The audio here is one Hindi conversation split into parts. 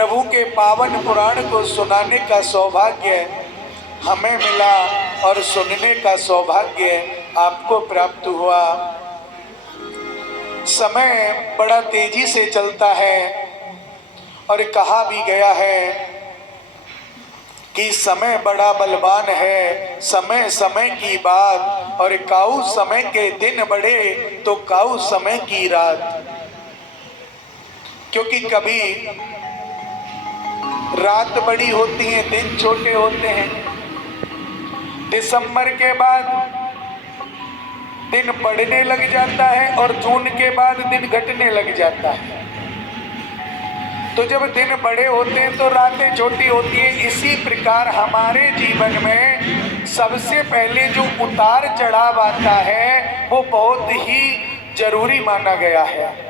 प्रभु के पावन पुराण को सुनाने का सौभाग्य हमें मिला और सुनने का सौभाग्य आपको प्राप्त हुआ। समय बड़ा तेजी से चलता है और कहा भी गया है कि समय बड़ा बलवान है, समय समय की बात, और काऊ समय के दिन बड़े तो काऊ समय की रात। क्योंकि कभी रात बड़ी होती है, दिन छोटे होते हैं। दिसंबर के बाद दिन बढ़ने लग जाता है और जून के बाद दिन घटने लग जाता है। तो जब दिन बड़े होते हैं तो रातें छोटी होती हैं। इसी प्रकार हमारे जीवन में सबसे पहले जो उतार चढ़ाव आता है वो बहुत ही जरूरी माना गया है।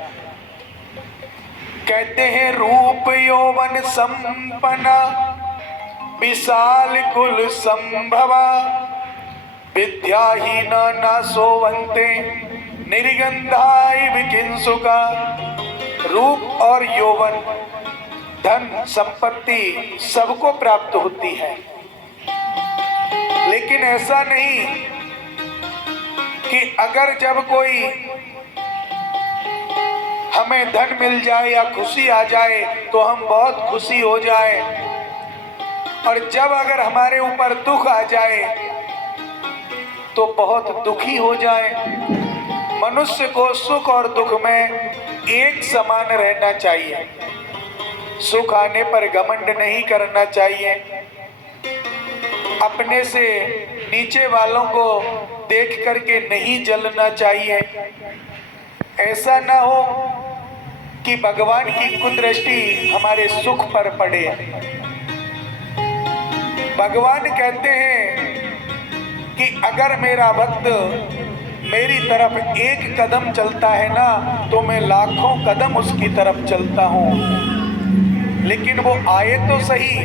कहते हैं रूप यौवन संपन्ना विशाल कुल संभवा विद्याहीना न सोवन्ते निर्गंधाय विकिंसुका। रूप और यौवन, धन संपत्ति सबको प्राप्त होती है, लेकिन ऐसा नहीं कि अगर जब कोई हमें धन मिल जाए या खुशी आ जाए तो हम बहुत खुशी हो जाए, और जब अगर हमारे ऊपर दुख आ जाए तो बहुत दुखी हो जाए। मनुष्य को सुख और दुख में एक समान रहना चाहिए। सुख आने पर घमंड नहीं करना चाहिए। अपने से नीचे वालों को देख करके नहीं जलना चाहिए। ऐसा ना हो कि भगवान की कुदृष्टि हमारे सुख पर पड़े। भगवान कहते हैं कि अगर मेरा भक्त मेरी तरफ एक कदम चलता है ना तो मैं लाखों कदम उसकी तरफ चलता हूं। लेकिन वो आए तो सही।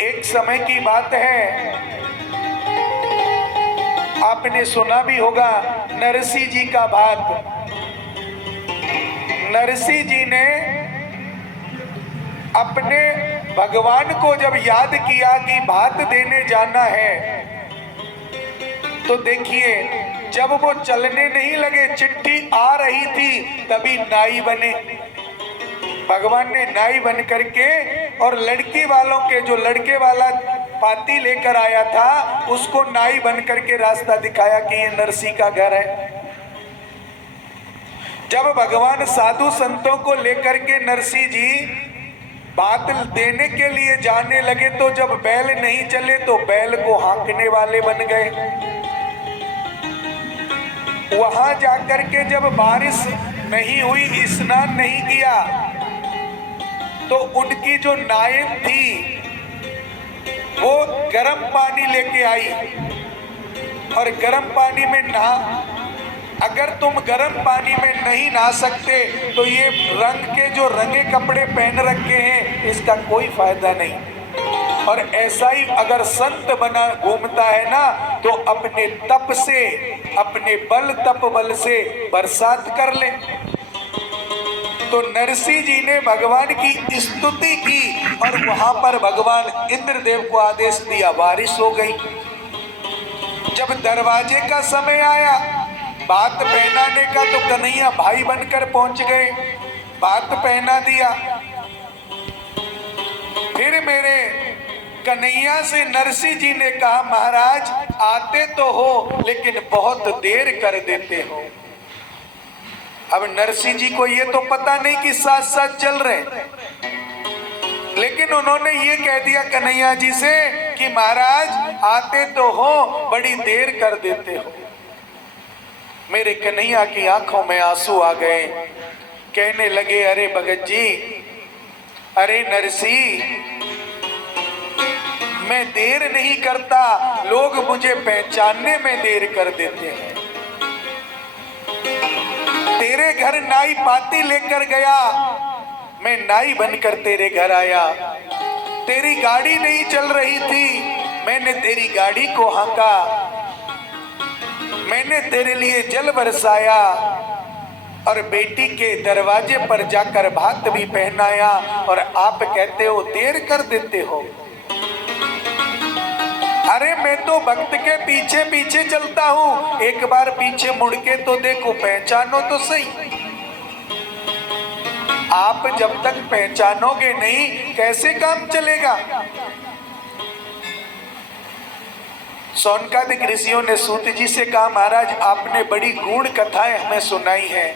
एक समय की बात है, आपने सुना भी होगा नरसिंह जी का भात। नरसिंह जी ने अपने भगवान को जब याद किया कि भात देने जाना है, तो देखिए जब वो चलने नहीं लगे, चिट्ठी आ रही थी, तभी नाई बने। भगवान ने नाई बन करके और लड़की वालों के जो लड़के वाला पाती लेकर आया था उसको नाई बन करके रास्ता दिखाया कि ये नरसिंह का घर है। जब भगवान साधु संतों को लेकर के नरसिंह जी भात देने के लिए जाने लगे तो जब बैल नहीं चले तो बैल को हाँकने वाले बन गए। वहां जाकर के जब बारिश नहीं हुई, स्नान नहीं किया, तो उनकी जो नायन थी वो गर्म पानी लेके आई और गर्म पानी में नहा। अगर तुम गर्म पानी में नहीं नहा सकते तो ये रंग के जो रंगे कपड़े पहन रखे हैं इसका कोई फायदा नहीं। और ऐसा ही अगर संत बना घूमता है ना तो अपने तप से, अपने बल तप बल से बरसात कर ले। तो नरसिंह जी ने भगवान की स्तुति की और वहां पर भगवान इंद्रदेव को आदेश दिया, बारिश हो गई। जब दरवाजे का समय आया भात पहनाने का तो कन्हैया भाई बनकर पहुंच गए, भात पहना दिया। फिर मेरे कन्हैया से नरसिंह जी ने कहा, महाराज आते तो हो लेकिन बहुत देर कर देते हो। अब नरसिंह जी को ये तो पता नहीं कि साथ साथ चल रहे, लेकिन उन्होंने ये कह दिया कन्हैया जी से कि महाराज आते तो हो, बड़ी देर कर देते हो। मेरे कन्हैया की आंखों में आंसू आ गए। कहने लगे, अरे भगत जी, अरे नरसिंह, मैं देर नहीं करता, लोग मुझे पहचानने में देर कर देते हैं। तेरे घर नाई पाती लेकर गया, मैं नाई बनकर तेरे घर आया। तेरी गाड़ी नहीं चल रही थी, मैंने तेरी गाड़ी को हाँका। मैंने तेरे लिए जल बरसाया, और बेटी के दरवाजे पर जाकर भात भी पहनाया, और आप कहते हो देर कर देते हो। अरे मैं तो भक्त के पीछे पीछे चलता हूं, एक बार पीछे मुड़ के तो देखो, पहचानो तो सही। आप जब तक पहचानोगे नहीं कैसे काम चलेगा। सौनकादिक ऋषियों ने सूत जी से कहा, महाराज आपने बड़ी गूढ़ कथाएं हमें सुनाई है,